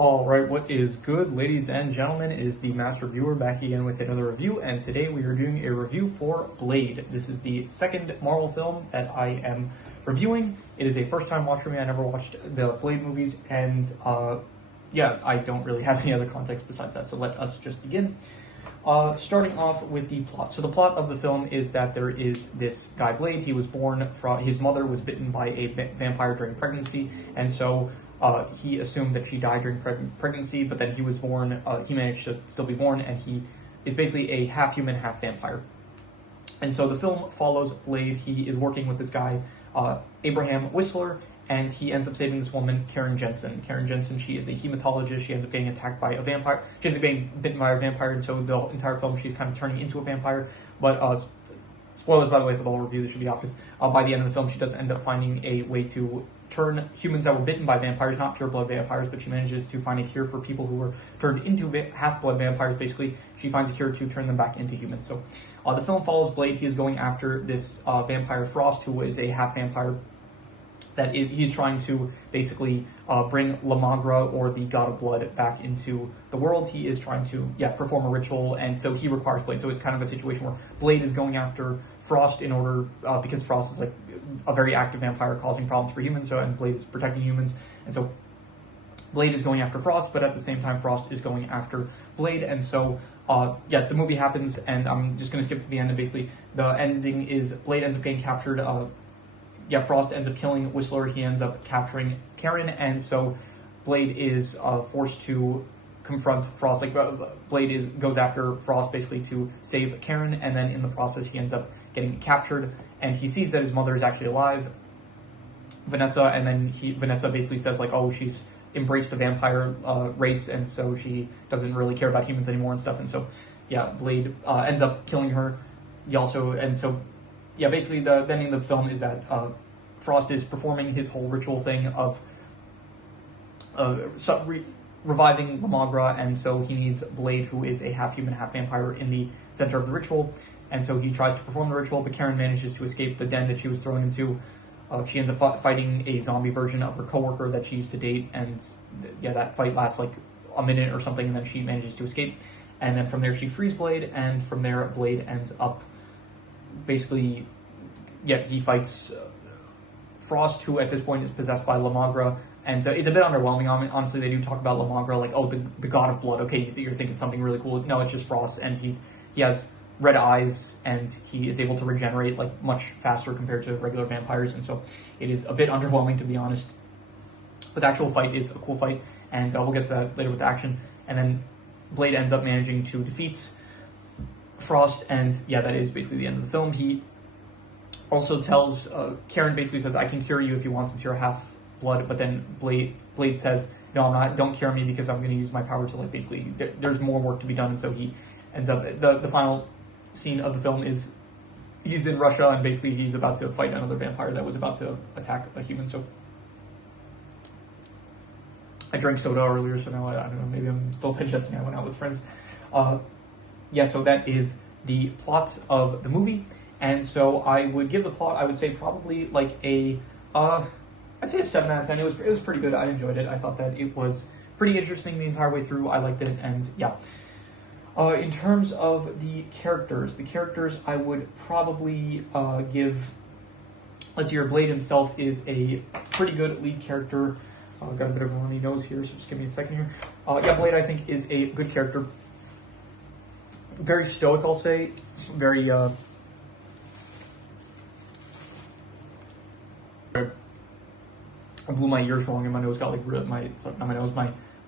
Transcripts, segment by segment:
All right, what is good, ladies and gentlemen, is the Master Viewer back again with another review, and today we are doing a review for Blade. This is the second Marvel film that I am reviewing. It is a first-time watch for me. I never watched the Blade movies, and yeah, I don't really have any other context besides that, so let us just begin. Starting off with the plot. So the plot of the film is that there is this guy, Blade. He was born from, his mother was bitten by a vampire during pregnancy, and so he assumed that she died during pregnancy, but then he was born, he managed to still be born, and he is basically a half human, half vampire. And so the film follows Blade. He is working with this guy, Abraham Whistler, and he ends up saving this woman, Karen Jensen. Karen Jensen, she is a hematologist. She ends up getting attacked by a vampire. She ends up getting bitten by a vampire, and so the entire film she's kind of turning into a vampire. But spoilers, by the way, for the whole review, this should be obvious. By the end of the film, she does end up finding a way to turn humans that were bitten by vampires, not pure blood vampires, but she manages to find a cure for people who were turned into half-blood vampires. Basically, she finds a cure to turn them back into humans. So the film follows Blade. He is going after this vampire Frost, who is a half-vampire. He's trying to basically bring La Magra, or the god of blood, back into the world. He is trying to, perform a ritual, and so he requires Blade. So it's kind of a situation where Blade is going after Frost in order, because Frost is like a very active vampire causing problems for humans, and Blade is protecting humans, and so Blade is going after Frost, but at the same time Frost is going after Blade, and so the movie happens, and I'm just going to skip to the end, and basically the ending is Blade ends up getting captured. Frost ends up killing Whistler. He ends up capturing Karen, and so Blade is forced to confront Frost. Blade goes after Frost basically to save Karen, and then in the process he ends up getting captured, and he sees that his mother is actually alive, Vanessa, and then Vanessa basically says like, oh, she's embraced the vampire race, and so she doesn't really care about humans anymore and stuff, and so Blade ends up killing her. Basically the ending of the film is that Frost is performing his whole ritual thing of reviving La Magra, and so he needs Blade, who is a half-human, half-vampire, in the center of the ritual, and so he tries to perform the ritual, but Karen manages to escape the den that she was thrown into. She ends up fighting a zombie version of her coworker that she used to date, and that fight lasts like a minute or something, and then she manages to escape, and then from there she frees Blade, and from there Blade ends up basically, he fights Frost, who at this point is possessed by La Magra, and so it's a bit underwhelming. Honestly, they do talk about La Magra like, oh, the god of blood. Okay, you're thinking something really cool. No, it's just Frost, and he has red eyes, and he is able to regenerate like much faster compared to regular vampires, and so it is a bit underwhelming, to be honest. But the actual fight is a cool fight, and we'll get to that later with the action. And then Blade ends up managing to defeat Frost, and that is basically the end of the film. He also tells Karen, basically says, I can cure you if you want, since you're half blood, but then Blade says, no, I'm not, don't cure me, because I'm going to use my power to, like, basically, there's more work to be done, and so he ends up, the final scene of the film is he's in Russia, and basically he's about to fight another vampire that was about to attack a human. So I drank soda earlier, so now I don't know, maybe I'm still digesting. I went out with friends. So that is the plot of the movie, and so I would give the plot, I would say probably like I'd say a 7 out of 10. It was pretty good. I enjoyed it. I thought that it was pretty interesting the entire way through. I liked it, and in terms of the characters I would probably give, let's see here, Blade himself is a pretty good lead character. Got a bit of a runny nose here, so just give me a second here. Blade, I think, is a good character. Very stoic, I'll say. Very, I blew my ears wrong, and my nose got like my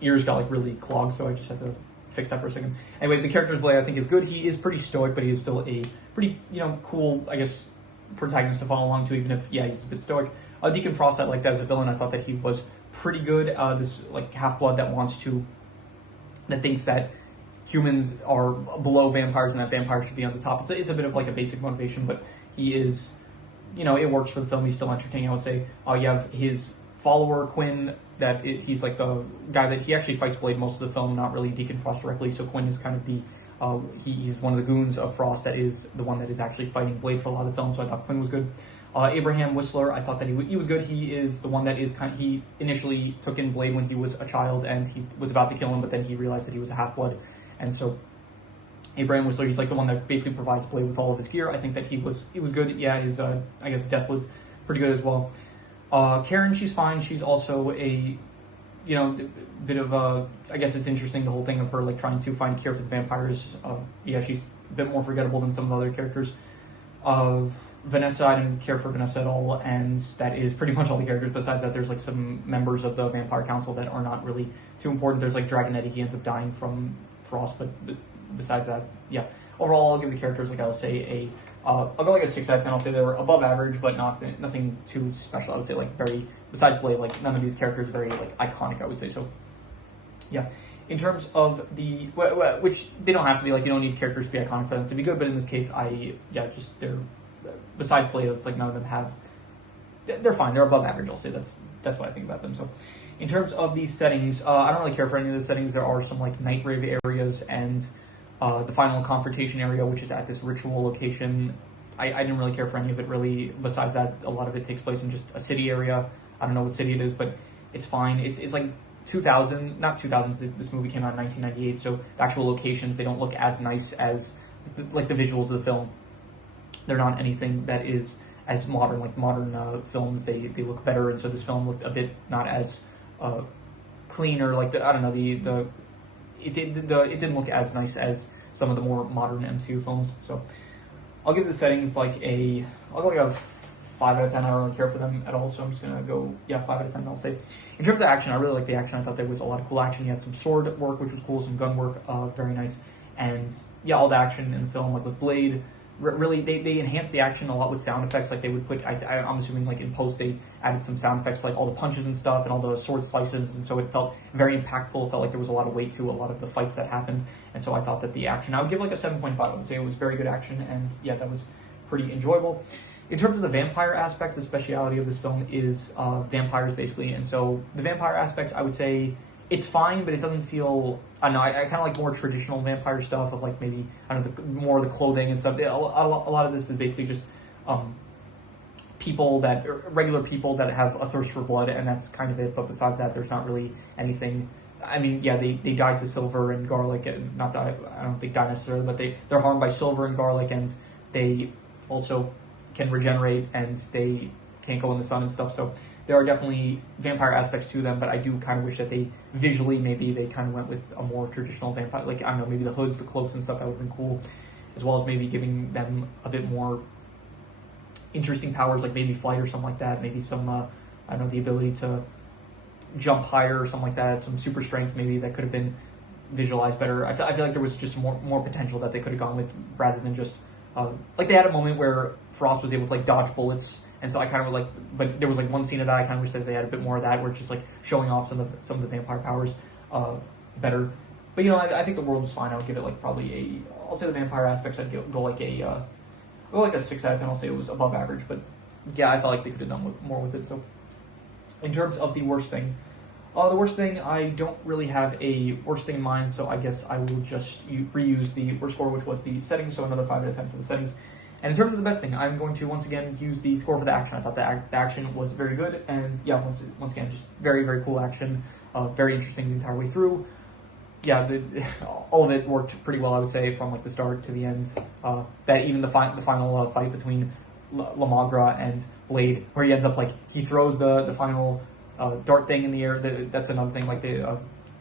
ears got like really clogged, so I just had to fix that for a second. Anyway, the character's Blade, I think, is good. He is pretty stoic, but he is still a pretty, cool, I guess, protagonist to follow along to, even if, he's a bit stoic. Deacon Frost, I liked as a villain. I thought that he was pretty good. This, like, half-blood that thinks that humans are below vampires and that vampires should be on the top. It's a bit of like a basic motivation, but he is, it works for the film. He's still entertaining, I would say. You have his follower, Quinn, he's like the guy that he actually fights Blade most of the film, not really Deacon Frost directly, so Quinn is kind of the, he's one of the goons of Frost that is the one that is actually fighting Blade for a lot of the film, so I thought Quinn was good. Abraham Whistler, I thought that he was good. He is the one that is he initially took in Blade when he was a child, and he was about to kill him, but then he realized that he was a half-blood, and so Abraham Whistler, he's like the one that basically provides Blade with all of his gear. I think that he was good. Yeah, his I guess death was pretty good as well. Karen, she's fine. She's also a bit of a, I guess it's interesting, the whole thing of her like trying to find a cure for the vampires. Yeah, she's a bit more forgettable than some of the other characters. Vanessa, I didn't care for Vanessa at all, and that is pretty much all the characters. Besides that, there's like some members of the Vampire Council that are not really too important. There's like Dragonetti, he ends up dying from Frost, but besides that, yeah. Overall, I'll give the characters, like I'll say I'll go like a 6 out of 10. I'll say they were above average, but nothing too special. I would say like besides Blade, like none of these characters are very like iconic, I would say. So yeah. In terms of the, which they don't have to be, like you don't need characters to be iconic for them to be good, but in this case, they're, besides Blade, it's like none of them they're fine, they're above average, I'll say. That's what I think about them. So in terms of these settings, I don't really care for any of the settings. There are some like night rave areas and the final confrontation area, which is at this ritual location. I didn't really care for any of it really. Besides that, a lot of it takes place in just a city area. I don't know what city it is, but it's fine. It's like 2000, not 2000, this movie came out in 1998, so the actual locations, they don't look as nice as like the visuals of the film. They're not anything that is as modern, like modern films, they look better, and so this film looked a bit not as clean, or like it didn't look as nice as some of the more modern MCU films. So I'll give the settings like I'll go like a 5 out of 10. I don't really care for them at all, so I'm just gonna go 5 out of 10. I'll say. In terms of action, I really like the action. I thought there was a lot of cool action. You had some sword work, which was cool, some gun work, very nice, and yeah, all the action in the film, like with Blade. Really, they enhanced the action a lot with sound effects. Like they would put, I'm assuming like in post they added some sound effects, like all the punches and stuff, and all the sword slices, and so it felt very impactful. It felt like there was a lot of weight to a lot of the fights that happened, and so I thought that the action, I would give like a 7.5. I would say it was very good action, and yeah, that was pretty enjoyable. In terms of the vampire aspects, the speciality of this film is vampires basically, and so the vampire aspects, I would say it's fine, but it doesn't feel, I don't know, I kind of like more traditional vampire stuff of like maybe, I don't know, more of the clothing and stuff. A lot of this is basically just regular people that have a thirst for blood, and that's kind of it. But besides that, there's not really anything. I mean, yeah, they die to silver and garlic, and not die, I don't think die necessarily, but they're harmed by silver and garlic, and they also can regenerate, and they can't go in the sun and stuff. So there are definitely vampire aspects to them, but I do kind of wish that they visually, maybe they kind of went with a more traditional vampire, like, I don't know, maybe the hoods, the cloaks and stuff, that would have been cool, as well as maybe giving them a bit more interesting powers, like maybe flight or something like that, maybe some, I don't know, the ability to jump higher or something like that, some super strength maybe that could have been visualized better. I feel like there was just more potential that they could have gone with, rather than just, like they had a moment where Frost was able to like dodge bullets. And so I kind of like, but there was like one scene of that, I kind of wish that they had a bit more of that, where it's just like showing off some of the vampire powers better. But I think the world was fine. I would give it like probably I'll say the vampire aspects, I'd go like a 6 out of 10. I'll say it was above average, but yeah, I felt like they could have done more with it. So in terms of the worst thing, I don't really have a worst thing in mind, so I guess I will just reuse the worst score, which was the settings, so another 5 out of 10 for the settings. And in terms of the best thing, I'm going to once again use the score for the action. I thought the action was very good, and yeah, once again, just very, very cool action, very interesting the entire way through. Yeah, all of it worked pretty well, I would say, from like the start to the end. That even the final fight between La Magra and Blade, where he ends up like he throws the final dart thing in the air. That's another thing. Like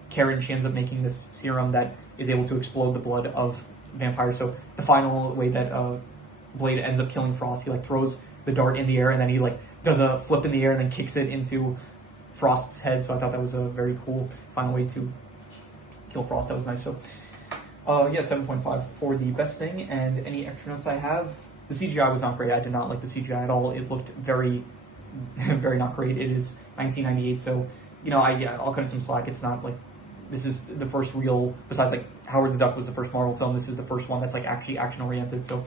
Karen, she ends up making this serum that is able to explode the blood of vampires. So the final way that Blade ends up killing Frost, he like throws the dart in the air, and then he like does a flip in the air and then kicks it into Frost's head. So I thought that was a very cool final way to kill Frost. That was nice. So yeah, 7.5 for the best thing. And any extra notes I have, the CGI was not great. I did not like the CGI at all. It looked very very not great. It is 1998, so I'll cut it some slack. It's not like, this is the first real, besides like Howard the Duck was the first Marvel film, this is the first one that's like actually action oriented. So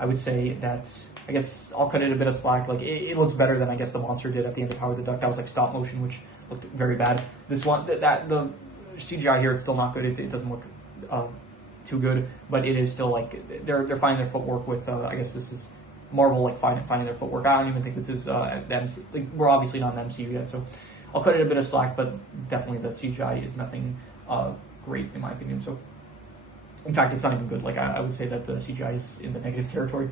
I would say that, I guess I'll cut it a bit of slack. Like it looks better than I guess the monster did at the end of Howard the Duck. That was like stop motion, which looked very bad. This one, the CGI here, it's still not good. It doesn't look too good, but it is still like they're finding their footwork with I guess this is Marvel like finding their footwork. I don't even think this is the MC, like we're obviously not in the MCU yet, so I'll cut it a bit of slack. But definitely the CGI is nothing great in my opinion. So in fact, it's not even good. Like I would say that the CGI is in the negative territory.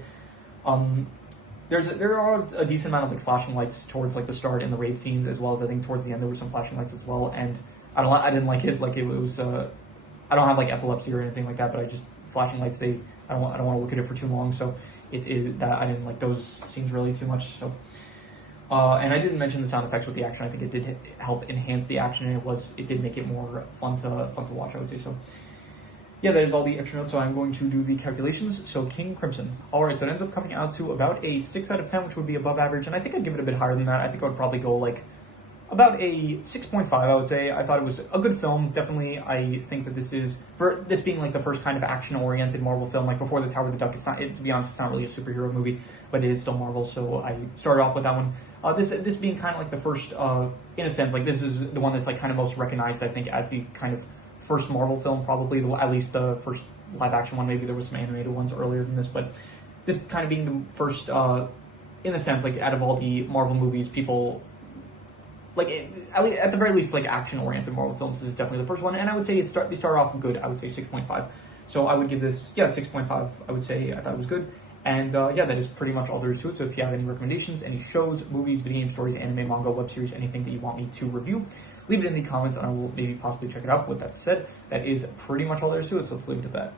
There are a decent amount of like flashing lights towards like the start and the raid scenes, as well as I think towards the end there were some flashing lights as well. And I didn't like it. Like it was I don't have like epilepsy or anything like that, but I just flashing lights. I don't want to look at it for too long. So that I didn't like those scenes really too much. So and I didn't mention the sound effects with the action. I think it did help enhance the action, and it did make it more fun to watch, I would say. So yeah, that is all the extra notes, so I'm going to do the calculations. So King Crimson. Alright, so it ends up coming out to about a 6 out of 10, which would be above average, and I think I'd give it a bit higher than that. I think I would probably go like about a 6.5, I would say. I thought it was a good film. Definitely, I think that this is, for this being like the first kind of action-oriented Marvel film, like before this Howard the Duck, to be honest, it's not really a superhero movie, but it is still Marvel, so I started off with that one. This being kind of like the first, in a sense, like this is the one that's like kind of most recognized, I think, as the kind of first Marvel film, probably, at least the first live-action one. Maybe there was some animated ones earlier than this, but this kind of being the first, in a sense, like out of all the Marvel movies, people, like, at the very least, like action-oriented Marvel films, this is definitely the first one, and I would say they start off good. I would say 6.5. So I would give this, 6.5, I would say. I thought it was good. And that is pretty much all there is to it. So if you have any recommendations, any shows, movies, video game stories, anime, manga, web series, anything that you want me to review, leave it in the comments and I will maybe possibly check it out. With that said, that is pretty much all there is to it, so let's leave it at that.